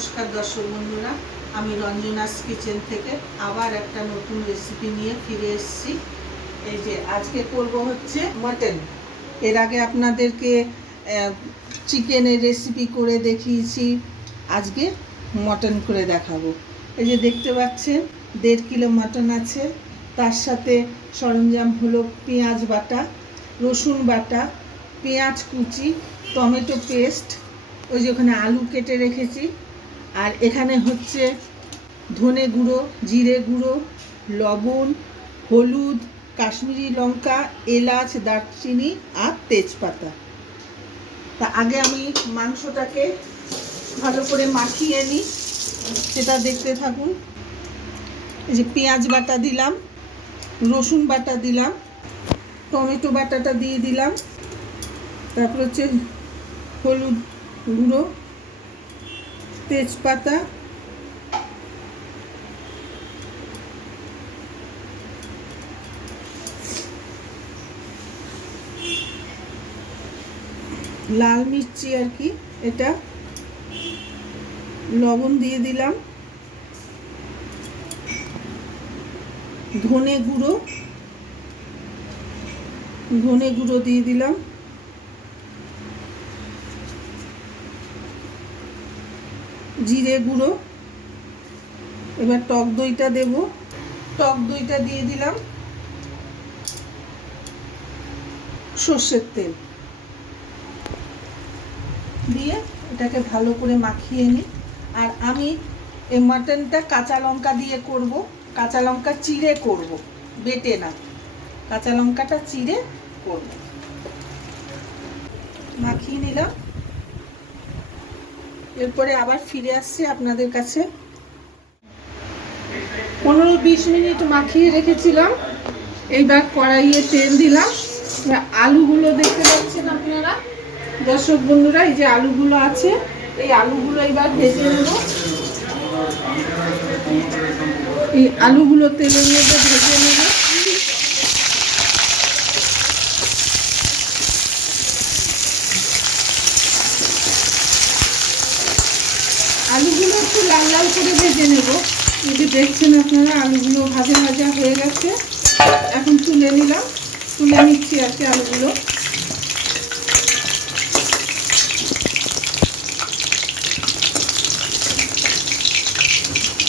নমস্কার দর্শক বন্ধুরা, আমি রঞ্জনাস কিচেন থেকে আবার একটা নতুন রেসিপি নিয়ে ফিরে এসেছি। এই যে আজকে করব হচ্ছে মাটন। এর আগে আপনাদেরকে চিকেনের রেসিপি করে দেখিয়েছি, আজকে মটন করে দেখাবো। এই যে দেখতে পাচ্ছেন 1.5 কিলো মাটন আছে, তার সাথে সরঞ্জাম হলো পেঁয়াজ বাটা, রসুন বাটা, পেঁয়াজ কুচি, টমেটো পেস্ট, ওই যে ওখানে আলু কেটে রেখেছি, আর এখানে হচ্ছে ধনে গুঁড়ো, জিরে গুঁড়ো, লবণ, হলুদ, কাশ্মীরি লঙ্কা, এলাচ, দারচিনি আর তেজপাতা। তা আগে আমি মাংসটাকে ভালো করে মাখিয়ে নিই, সেটা দেখতে থাকুন। এই যে পেঁয়াজ বাটা দিলাম, রসুন বাটা দিলাম, টমেটো বাটাটা দিয়ে দিলাম, তারপর হচ্ছে হলুদ গুঁড়ো, তেজপাতা, লাল মির্চি আর কি এটা, লবণ দিয়ে দিলাম, ধনে গুঁড়ো দিয়ে দিলাম, জিরে গুঁড়ো। এবার টক দইটা দেব, টক দইটা দিয়ে দিলাম, সর্ষের তেল দিয়ে এটাকে ভালো করে মাখিয়ে নিই। আর আমি এই মাটনটা কাঁচা লঙ্কা দিয়ে করব, কাঁচা লঙ্কা চিড়ে করব, বেটে না, কাঁচা লঙ্কাটা চিড়ে করব। মাখিয়ে নিলাম, এরপরে আবার ফিরে আসছি আপনাদের কাছে। 15-20 মিনিট মাখিয়ে রেখেছিলাম। এইবার কড়াইয়ে তেল দিলাম। আলুগুলো দেখতে পাচ্ছেন আপনারা দর্শক বন্ধুরা, এই যে আলুগুলো আছে, এই আলুগুলো এবার ভেজে নেব। এই আলুগুলো তেলের মধ্যে ভেজে নেব। আলুগুলো একটু লাল লাল করে ভেজে নেব। এই যে দেখছেন আপনারা আলুগুলো ভাজা ভাজা হয়ে গেছে, এখন তুলে নিলাম, তুলে নিচ্ছি আর কি আলুগুলো।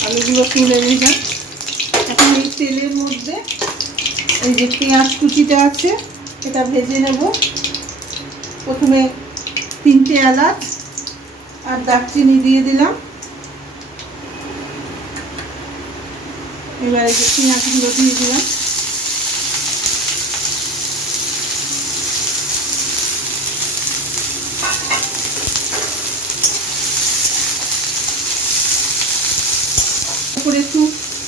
আলুগুলো তুলে নিলাম। এখন এই তেলের মধ্যে এই যে পেঁয়াজ কুচিটা আছে এটা ভেজে নেব। প্রথমে 3টে এলাচ আর দারচিনি দিয়ে দিলাম। এবার এই যে পেঁয়াজগুলো দিয়ে দিলাম। তারপরে একটু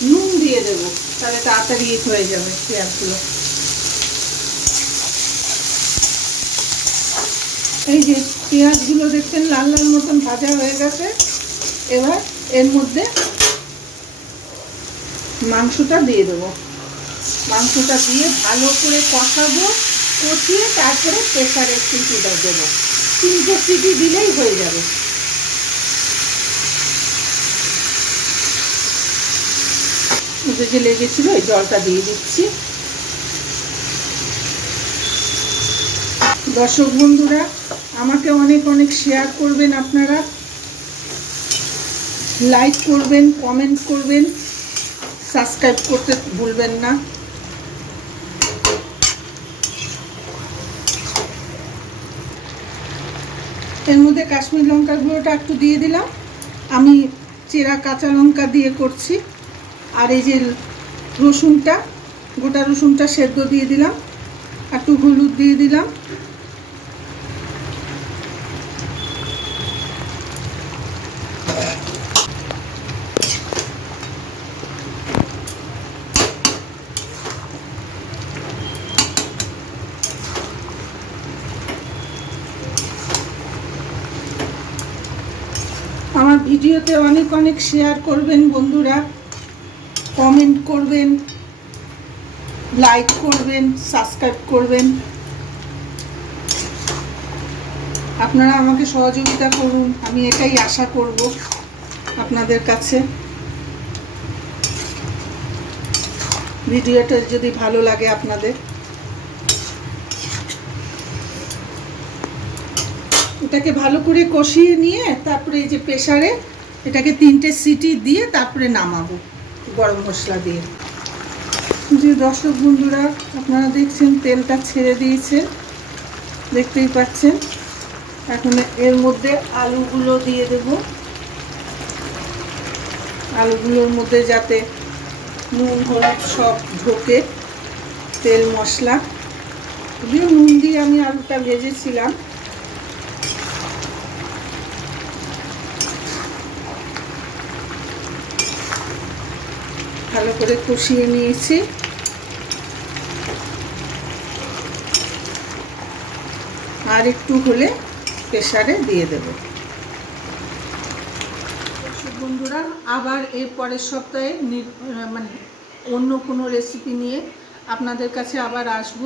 নুন দিয়ে দেবো, তাহলে তাড়াতাড়ি হয়ে যাবে পেঁয়াজগুলো। এই যে পেঁয়াজগুলো দেখছেন লাল লাল মতন ভাজা হয়ে গেছে। এবার এর মধ্যে মাংসটা দিয়ে দেবো। মাংসটা দিয়ে ভালো করে কষাবো, কষিয়ে তারপরে প্রেসারের সিটিটা দেবো। 3টে সিটি দিলেই হয়ে যাবে। যে লেগেছিল এই জলটা দিয়ে দিচ্ছি। দর্শক বন্ধুরা, আমাকে অনেক অনেক শেয়ার করবেন, আপনারা লাইক করবেন, কমেন্ট করবেন, সাবস্ক্রাইব করতে ভুলবেন না। এর মধ্যে কাশ্মীরি লঙ্কার গুঁড়োটা একটু দিয়ে দিলাম, আমি চেরা কাঁচা লঙ্কা দিয়ে করছি। আর এই যে রসুনটা, গোটা রসুনটা সেদ্ধ দিয়ে দিলাম, একটু হলুদ দিয়ে দিলাম। আমার ভিডিওতে অনেক অনেক শেয়ার করবেন বন্ধুরা, কমেন্ট করবেন, লাইক করবেন, সাবস্ক্রাইব করবেন। আপনারা আমাকে সহযোগিতা করুন, আমি এটাই আশা করব। আপনাদের কাছে। ভিডিওটা যদি ভালো লাগে আপনাদের, এটাকে ভালো করে কষিয়ে নিয়ে তারপরে এই যে প্রেসারে এটাকে 3টে সিটি দিয়ে তারপরে নামাবো গরম মশলা দিয়ে। যে দর্শক বন্ধুরা, আপনারা দেখছেন তেলটা ছেড়ে দিয়েছে, দেখতেই পাচ্ছেন। এখন এর মধ্যে আলুগুলো দিয়ে দেব। আলুগুলোর মধ্যে যাতে নুন হলুদ সব ঢোকে, তেল মশলা দিয়ে নুন দিয়ে আমি আলুটা ভেজেছিলাম। ভালো করে কষিয়ে নিয়েছি। আর একটু হলে প্রেসারে দিয়ে দেব। বন্ধুরা, আবার এর পরের সপ্তাহে মানে অন্য কোনো রেসিপি নিয়ে আপনাদের কাছে আবার আসব।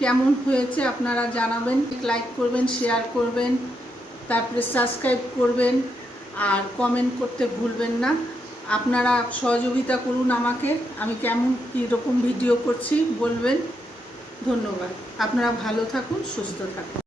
কেমন হয়েছে আপনারা জানাবেন, লাইক করবেন, শেয়ার করবেন, তারপরে সাবস্ক্রাইব করবেন, আর কমেন্ট করতে ভুলবেন না। আপনারা সহযোগিতা করুন আমাকে, আমি কেমন কীরকম ভিডিও করছি বলবেন। ধন্যবাদ। আপনারা ভালো থাকুন, সুস্থ থাকুন।